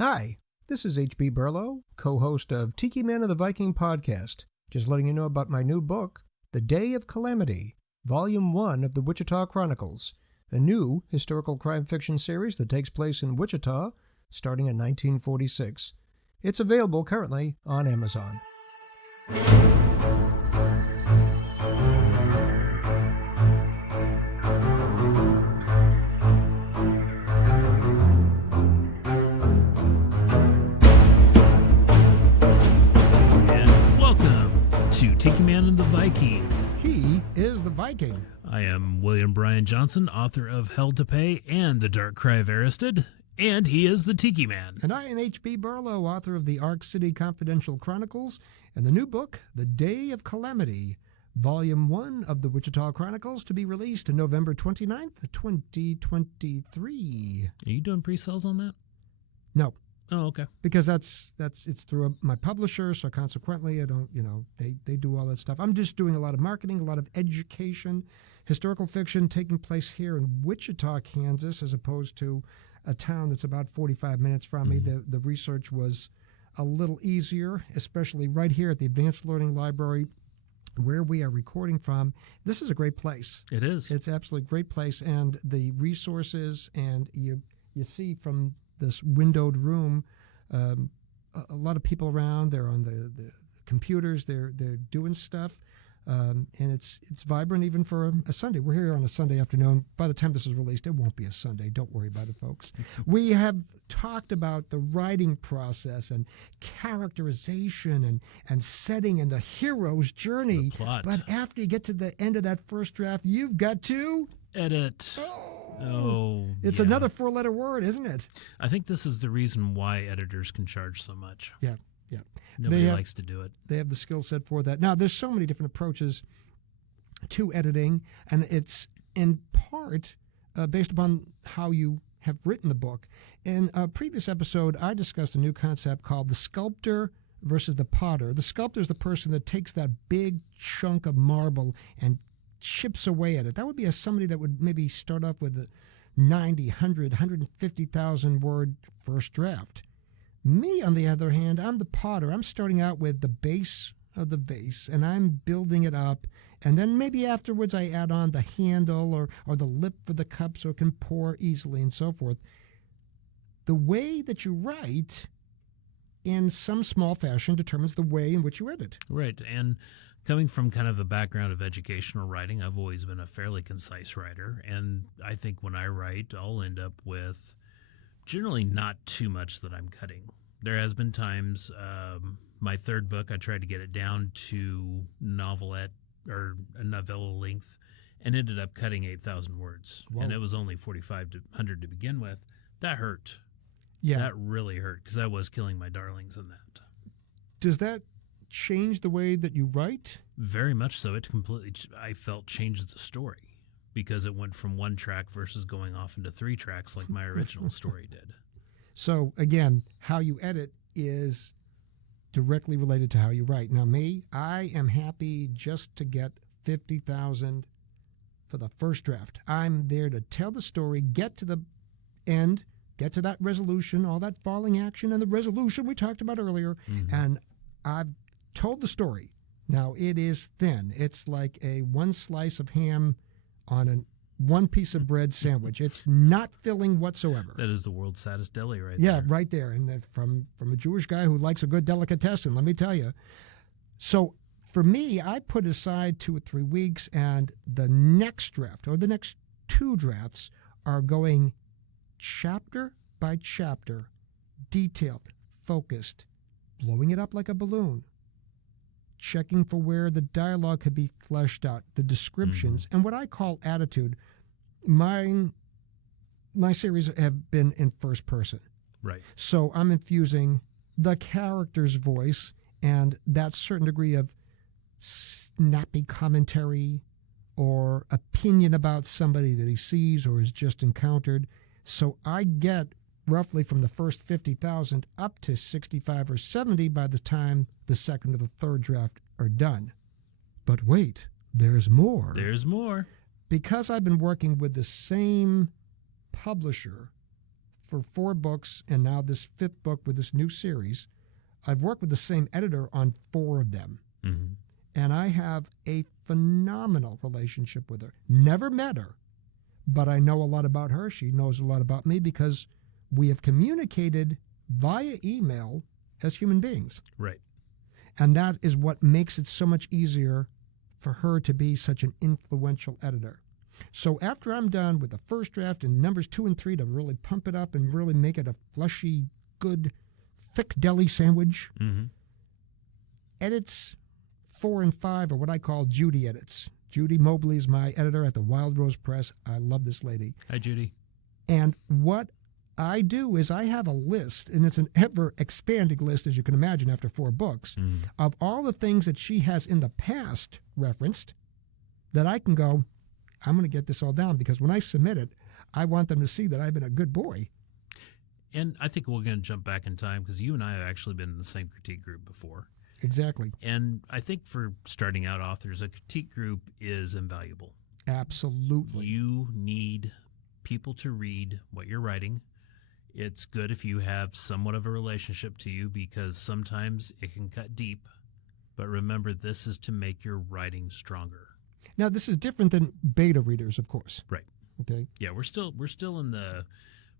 Hi, this is H.B. Burlow, co-host of TikimanViking podcast. Just letting you know about my new book, The Day of Calamity, Volume 1 of the Wichita Chronicles, a new historical crime fiction series that takes place in Wichita starting in 1946. It's available currently on Amazon. Tikiman and the Viking. He is the Viking. I am William Bryan Johnson, author of Hell to Pay and The Dark Cry of Aristid, and he is the Tiki Man. And I am H.B. Burlow, author of the Ark City Confidential Chronicles and the new book, The Day of Calamity, Volume 1 of the Wichita Chronicles, to be released on November 29th, 2023. Are you doing pre-sales on that? No. Oh, okay. Because it's through my publisher, so consequently I don't, they do all that stuff. I'm just doing a lot of marketing, a lot of education, historical fiction taking place here in Wichita, Kansas, as opposed to a town that's about 45 minutes from me. The research was a little easier, especially right here at the Advanced Learning Library where we are recording from. This is a great place. It is. It's absolutely a great place, and the resources, and you see from this windowed room, a lot of people around. They're on the computers. They're doing stuff, and it's vibrant even for a Sunday. We're here on a Sunday afternoon. By the time this is released, it won't be a Sunday. Don't worry about it, folks. We have talked about the writing process and characterization and setting and the hero's journey. The plot. But after you get to the end of that first draft, you've got to edit. It's another four-letter word, isn't it? I think this is the reason why editors can charge so much. Yeah. Nobody likes to do it. They have the skill set for that. Now, there's so many different approaches to editing, and it's in part based upon how you have written the book. In a previous episode, I discussed a new concept called the sculptor versus the potter. The sculptor is the person that takes that big chunk of marble and chips away at it. That would be somebody that would maybe start off with a 90, 100, 150,000 word first draft. Me, on the other hand, I'm the potter. I'm starting out with the base of the vase, and I'm building it up, and then maybe afterwards I add on the handle or the lip for the cup so it can pour easily and so forth. The way that you write, in some small fashion, determines the way in which you edit. Right, and coming from kind of a background of educational writing, I've always been a fairly concise writer, and I think when I write, I'll end up with generally not too much that I'm cutting. There has been times, my third book, I tried to get it down to novelette or a novella length and ended up cutting 8,000 words. Whoa. And it was only 4,500 to begin with. That hurt. Yeah. That really hurt because I was killing my darlings in that. Does that change the way that you write? Very much so. It completely, I felt, changed the story because it went from one track versus going off into 3 tracks like my original story did. So, again, how you edit is directly related to how you write. Now, me, I am happy just to get 50,000 for the first draft. I'm there to tell the story, get to the end, get to that resolution, all that falling action and the resolution we talked about earlier, and I've told the story. Now, it is thin. It's like a one slice of ham on a one piece of bread sandwich. It's not filling whatsoever. That is the world's saddest deli right there. Yeah, there. right there. And from a Jewish guy who likes a good delicatessen, let me tell you. So for me, I put aside 2 or 3 weeks, and the next draft or the next 2 drafts are going chapter by chapter, detailed, focused, blowing it up like a balloon, checking for where the dialogue could be fleshed out, the descriptions, and what I call attitude. My series have been in first person. Right. So I'm infusing the character's voice and that certain degree of snappy commentary or opinion about somebody that he sees or has just encountered. So I get roughly from the first 50,000 up to 65 or 70 by the time the second or the third draft are done. But wait, there's more. There's more. Because I've been working with the same publisher for 4 books and now this 5th book with this new series. I've worked with the same editor on 4 of them. Mm-hmm. And I have a phenomenal relationship with her. Never met her, but I know a lot about her. She knows a lot about me because we have communicated via email as human beings. Right. And that is what makes it so much easier for her to be such an influential editor. So after I'm done with the first draft and numbers 2 and 3 to really pump it up and really make it a fleshy, good, thick deli sandwich, Mm-hmm. edits 4 and 5 are what I call Judy edits. Judy Mobley is my editor at the Wild Rose Press. I love this lady. Hi, Judy. And what I do is I have a list, and it's an ever-expanding list, as you can imagine, after 4 books, of all the things that she has in the past referenced that I can go, I'm going to get this all down, because when I submit it, I want them to see that I've been a good boy. And I think we're going to jump back in time because you and I have actually been in the same critique group before. Exactly. And I think for starting out authors, a critique group is invaluable. Absolutely. You need people to read what you're writing. It's good if you have somewhat of a relationship to you because sometimes it can cut deep. But remember, this is to make your writing stronger. Now, this is different than beta readers, of course. Right. Okay. Yeah, we're still in the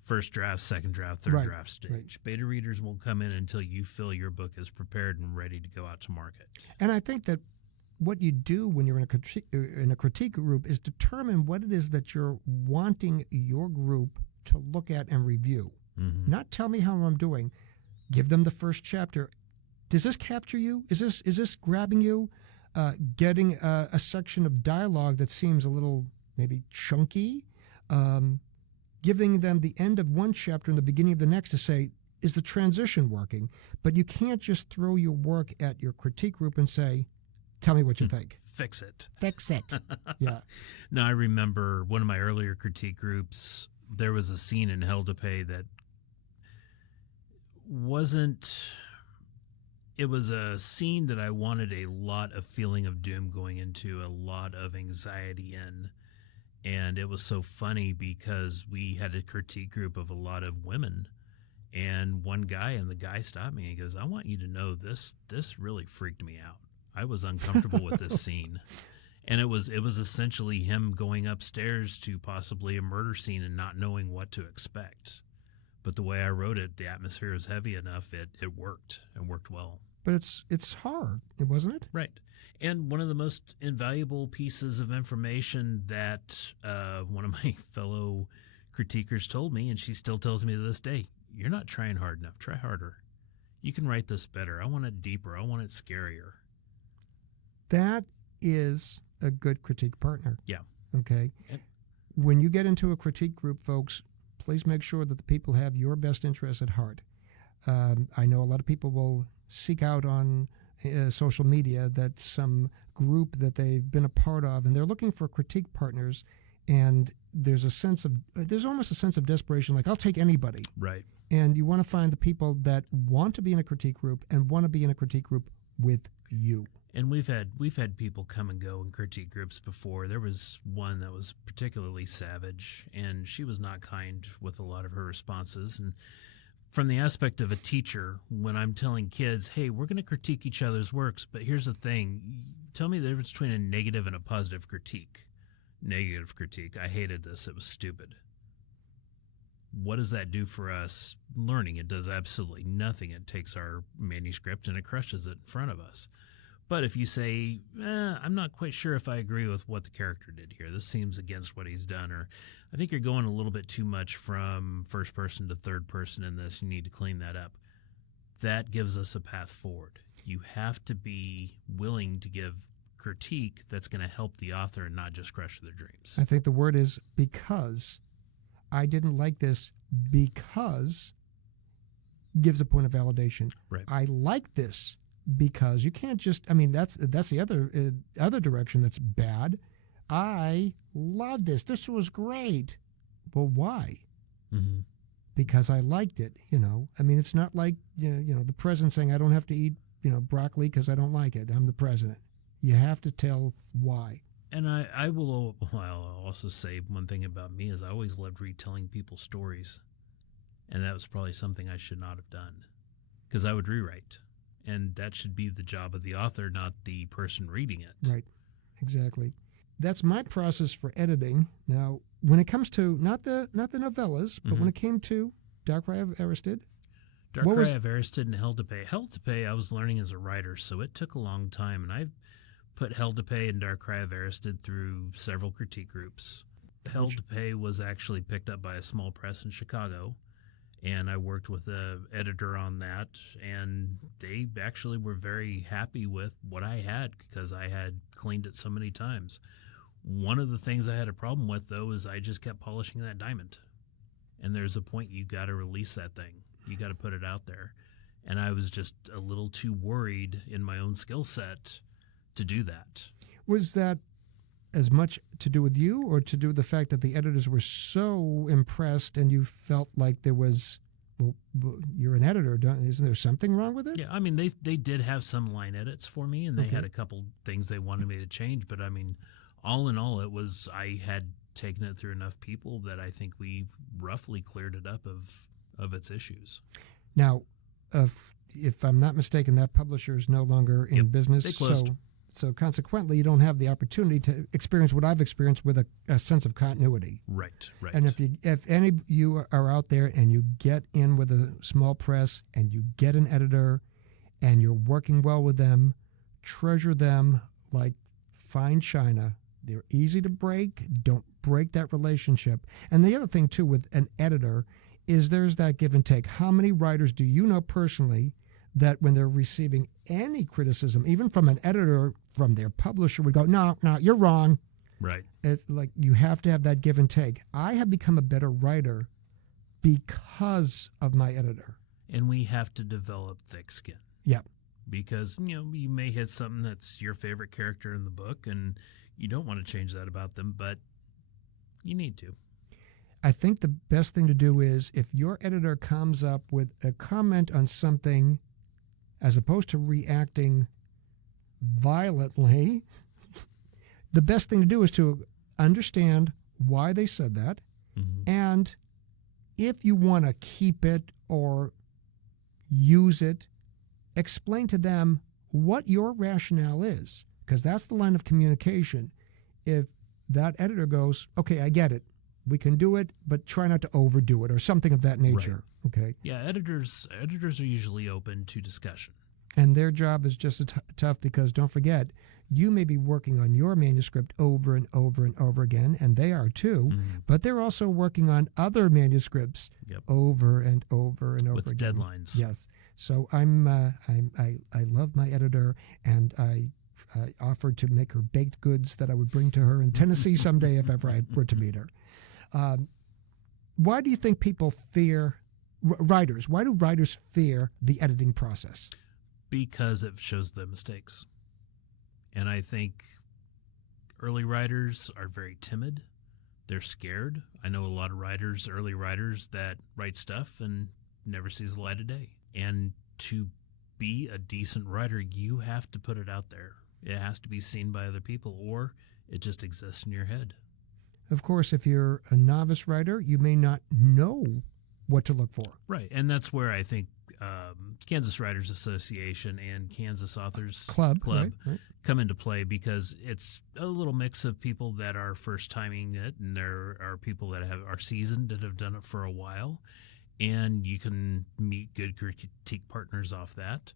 first draft, second draft, third draft stage. Right. Beta readers won't come in until you feel your book is prepared and ready to go out to market. And I think that what you do when you're in a critique group is determine what it is that you're wanting your group to look at and review. Mm-hmm. Not tell me how I'm doing. Give them the first chapter. Does this capture you? Is this grabbing you? Getting a section of dialogue that seems a little maybe chunky, giving them the end of one chapter and the beginning of the next to say, is the transition working? But you can't just throw your work at your critique group and say, tell me what you think. Fix it. Fix it. Yeah. No, I remember one of my earlier critique groups, there was a scene in Hell to Pay that it was a scene that I wanted a lot of feeling of doom going into, a lot of anxiety in. And it was so funny because we had a critique group of a lot of women and one guy, and the guy stopped me and he goes, I want you to know this really freaked me out. I was uncomfortable with this scene. And it was essentially him going upstairs to possibly a murder scene and not knowing what to expect. But the way I wrote it, the atmosphere was heavy enough, it worked and worked well. But it's horror, wasn't it? Right. And one of the most invaluable pieces of information that one of my fellow critiquers told me, and she still tells me to this day, you're not trying hard enough. Try harder. You can write this better. I want it deeper. I want it scarier. That is a good critique partner. Yeah. Okay. When you get into a critique group, folks, please make sure that the people have your best interests at heart. I know a lot of people will seek out on social media that some group that they've been a part of, and they're looking for critique partners, and there's almost a sense of desperation, like I'll take anybody. Right. And you want to find the people that want to be in a critique group and want to be in a critique group with you. And we've had people come and go in critique groups before. There was one that was particularly savage, and she was not kind with a lot of her responses. And from the aspect of a teacher, when I'm telling kids, hey, we're going to critique each other's works, but here's the thing. Tell me the difference between a negative and a positive critique. Negative critique. I hated this. It was stupid. What does that do for us learning? It does absolutely nothing. It takes our manuscript and it crushes it in front of us. But if you say, I'm not quite sure if I agree with what the character did here. This seems against what he's done, or I think you're going a little bit too much from first person to third person in this. You need to clean that up. That gives us a path forward. You have to be willing to give critique that's going to help the author and not just crush their dreams. I think the word is because. I didn't like this because gives a point of validation. Right. I like this because you can't just, I mean, that's the other direction that's bad. I love this. This was great. Well, why? Mm-hmm. Because I liked it, I mean, it's not like, the president saying I don't have to eat, broccoli because I don't like it. I'm the president. You have to tell why. And I'll also say one thing about me is I always loved retelling people's stories. And that was probably something I should not have done, because I would rewrite. And that should be the job of the author, not the person reading it. Right, exactly. That's my process for editing. Now, when it comes to not the novellas, but when it came to Dark Cry of Aristid, Dark Cry of Aristid and Hell to Pay. Hell to Pay, I was learning as a writer, so it took a long time. And I've put Hell to Pay and Dark Cry of Aristid through several critique groups. Hell to Pay was actually picked up by a small press in Chicago, and I worked with an editor on that, and they actually were very happy with what I had because I had cleaned it so many times. One of the things I had a problem with, though, is I just kept polishing that diamond. And there's a point you got to release that thing. You got to put it out there. And I was just a little too worried in my own skill set to do that. Was that as much to do with you or to do with the fact that the editors were so impressed and you felt like there was, well, you're an editor, isn't there something wrong with it? Yeah, I mean, they did have some line edits for me, and they had a couple things they wanted me to change. But, I mean, all in all, it was I had taken it through enough people that I think we roughly cleared it up of its issues. Now, if I'm not mistaken, that publisher is no longer in business. They closed. So consequently, you don't have the opportunity to experience what I've experienced with a sense of continuity. Right. And if any of you are out there and you get in with a small press and you get an editor and you're working well with them, treasure them like fine china. They're easy to break. Don't break that relationship. And the other thing, too, with an editor is there's that give and take. How many writers do you know personally that when they're receiving any criticism, even from an editor, from their publisher, would go, no, you're wrong. Right. It's like you have to have that give and take. I have become a better writer because of my editor. And we have to develop thick skin. Yep. Because, you may hit something that's your favorite character in the book, and you don't want to change that about them, but you need to. I think the best thing to do is if your editor comes up with a comment on something, as opposed to reacting violently, the best thing to do is to understand why they said that. And if you want to keep it or use it, explain to them what your rationale is, because that's the line of communication. If that editor goes, okay, I get it, we can do it, but try not to overdo it, or something of that nature. Right. Okay. Yeah, editors are usually open to discussion. And their job is just as tough because don't forget, you may be working on your manuscript over and over and over again, and they are too, but they're also working on other manuscripts over and over and over with again. Deadlines. Yes. So I love my editor, and I offered to make her baked goods that I would bring to her in Tennessee someday if ever I were to meet her. Why do you think people fear writers? Why do writers fear the editing process? Because it shows the mistakes. And I think early writers are very timid. They're scared. I know a lot of early writers that write stuff and never sees the light of day. And to be a decent writer, you have to put it out there. It has to be seen by other people, or it just exists in your head. Of course, if you're a novice writer, you may not know what to look for. Right, and that's where I think Kansas Writers Association and Kansas Authors Club right. come into play, because it's a little mix of people that are first-timing it, and there are people that are seasoned, that have done it for a while, and you can meet good critique partners off that.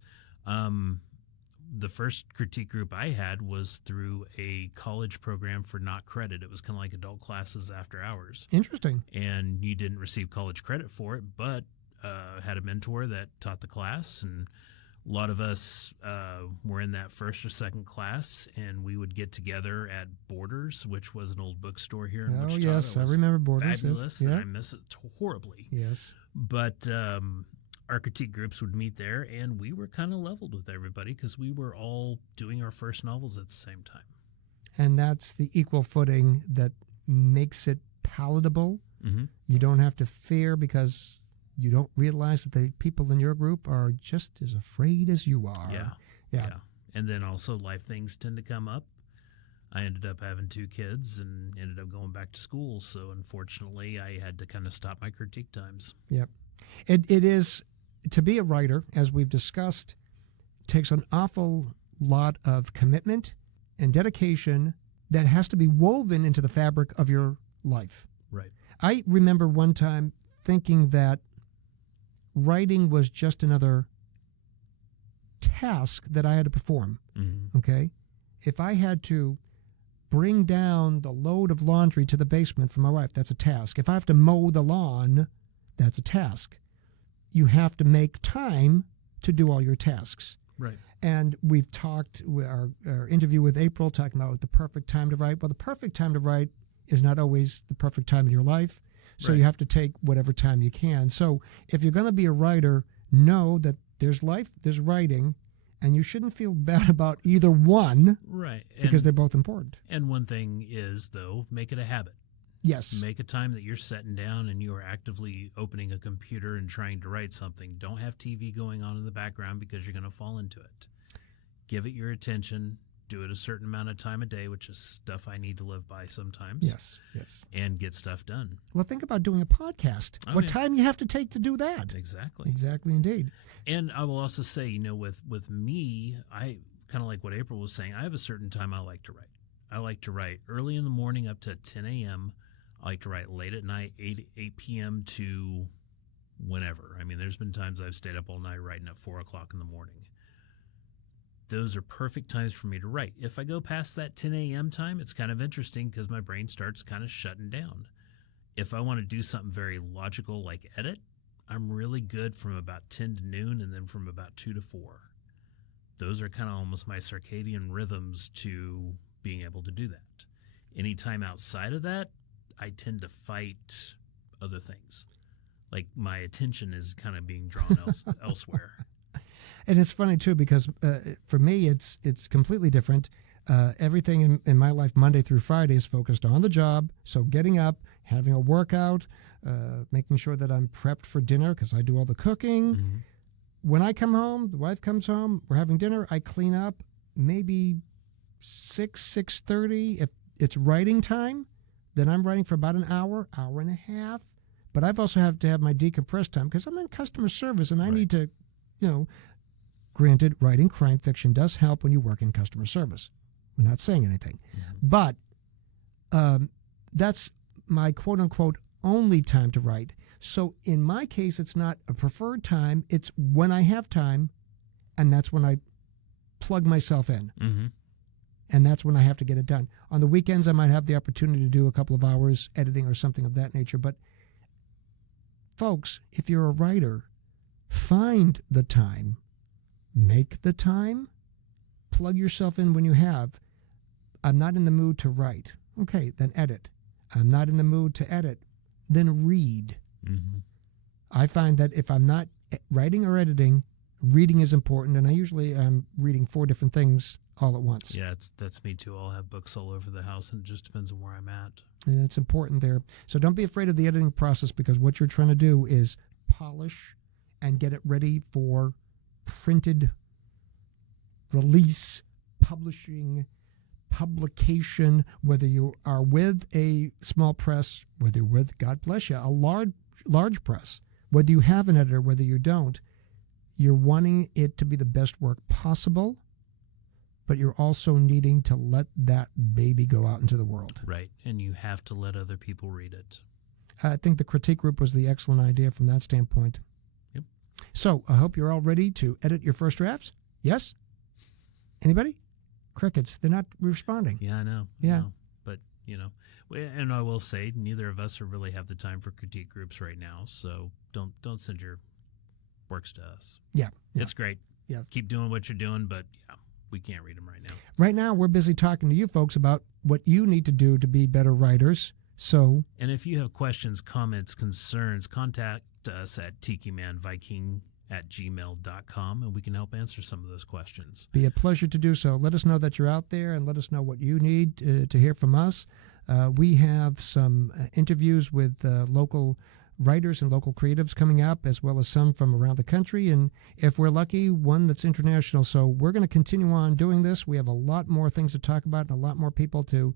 The first critique group I had was through a college program for not credit. It was kind of like adult classes after hours. Interesting. And you didn't receive college credit for it, but had a mentor that taught the class. And a lot of us were in that first or second class, and we would get together at Borders, which was an old bookstore here in Wichita. Oh, yes, I remember Borders. Fabulous. Yes. And I miss it horribly. Yes. But our critique groups would meet there, and we were kind of leveled with everybody because we were all doing our first novels at the same time. And that's the equal footing that makes it palatable. You don't have to fear because you don't realize that the people in your group are just as afraid as you are. Yeah. And then also life things tend to come up. I ended up having 2 kids and ended up going back to school. So unfortunately, I had to kind of stop my critique times. Yep. It is, to be a writer, as we've discussed, takes an awful lot of commitment and dedication that has to be woven into the fabric of your life. Right. I remember one time thinking that writing was just another task that I had to perform. Mm-hmm. Okay? If I had to bring down the load of laundry to the basement for my wife, that's a task. If I have to mow the lawn, that's a task. You have to make time to do all your tasks. Right. And we've talked, our interview with April, talking about the perfect time to write. Well, the perfect time to write is not always the perfect time in your life. So Right. you have to take whatever time you can. So if you're going to be a writer, know that there's life, there's writing, and you shouldn't feel bad about either one Right. because they're both important. And one thing is, though, make it a habit. Yes. Make a time that you're sitting down and you are actively opening a computer and trying to write something. Don't have TV going on in the background because you're going to fall into it. Give it your attention. Do it a certain amount of time a day, which is stuff I need to live by sometimes. Yes. Yes. And get stuff done. Well, think about doing a podcast. Oh, what yeah. time you have to take to do that? Exactly. Exactly, indeed. And I will also say, with me, I kind of like what April was saying. I have a certain time I like to write. I like to write early in the morning up to 10 a.m. I like to write late at night, 8 p.m. to whenever. I mean, there's been times I've stayed up all night writing at 4 o'clock in the morning. Those are perfect times for me to write. If I go past that 10 a.m. time, it's kind of interesting because my brain starts kind of shutting down. If I want to do something very logical like edit, I'm really good from about 10 to noon and then from about 2 to 4. Those are kind of almost my circadian rhythms to being able to do that. Anytime outside of that, I tend to fight other things. Like my attention is kind of being drawn elsewhere. And it's funny, too, because for me, it's completely different. Everything in my life, Monday through Friday, is focused on the job. So getting up, having a workout, making sure that I'm prepped for dinner because I do all the cooking. Mm-hmm. When I come home, the wife comes home, we're having dinner, I clean up maybe 6:30. If it's writing time, then I'm writing for about an hour and a half. But I've also have to have my decompress time because I'm in customer service and I Right. need to, granted, writing crime fiction does help when you work in customer service. We're not saying anything. Mm-hmm. But that's my quote-unquote only time to write. So in my case, it's not a preferred time. It's when I have time, and that's when I plug myself in. Mm-hmm. And that's when I have to get it done. On the weekends, I might have the opportunity to do a couple of hours editing or something of that nature. But folks, if you're a writer, find the time, make the time, plug yourself in when you have. I'm not in the mood to write. Okay, then edit. I'm not in the mood to edit. Then read. Mm-hmm. I find that if I'm not writing or editing, reading is important, and I usually am reading 4 different things all at once. Yeah, that's me too. I'll have books all over the house, and it just depends on where I'm at. And that's important there. So don't be afraid of the editing process because what you're trying to do is polish and get it ready for printed release, publishing, publication, whether you are with a small press, whether you're with, God bless you, a large press, whether you have an editor, whether you don't, you're wanting it to be the best work possible, but you're also needing to let that baby go out into the world. Right, and you have to let other people read it. I think the critique group was the excellent idea from that standpoint. Yep. So I hope you're all ready to edit your first drafts. Yes? Anybody? Crickets. They're not responding. Yeah, I know. Yeah. I know. But, and I will say, neither of us really have the time for critique groups right now, so don't send your works to us. Yeah. It's great. Yeah. Keep doing what you're doing, but we can't read them right now. Right now, we're busy talking to you folks about what you need to do to be better writers. So, And if you have questions, comments, concerns, contact us at TikimanViking@gmail.com, and we can help answer some of those questions. be a pleasure to do so. Let us know that you're out there and let us know what you need to hear from us. We have some interviews with local writers and local creatives coming up, as well as some from around the country, and if we're lucky, one that's international. So we're going to continue on doing this. We have a lot more things to talk about and a lot more people to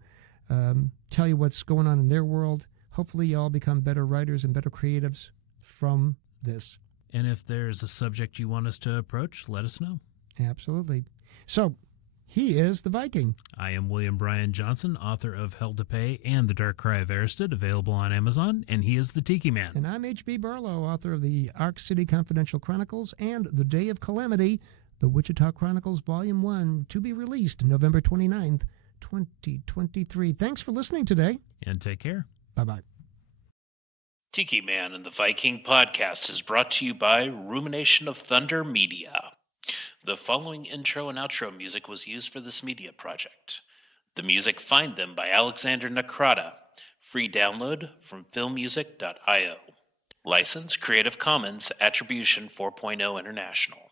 tell you what's going on in their world. Hopefully you all become better writers and better creatives from this. And if there's a subject you want us to approach, let us know. Absolutely. So, he is the Viking. I am William Bryan Johnson, author of Hell to Pay and The Dark Cry of Erised, available on Amazon, and he is the Tiki Man. And I'm H.B. Barlow, author of the Ark City Confidential Chronicles and The Day of Calamity, The Wichita Chronicles Volume 1, to be released November 29th, 2023. Thanks for listening today. And take care. Bye-bye. Tiki Man and the Viking podcast is brought to you by Rumination of Thunder Media. The following intro and outro music was used for this media project. The music Find Them by Alexander Nakrata. Free download from filmmusic.io. License Creative Commons Attribution 4.0 International.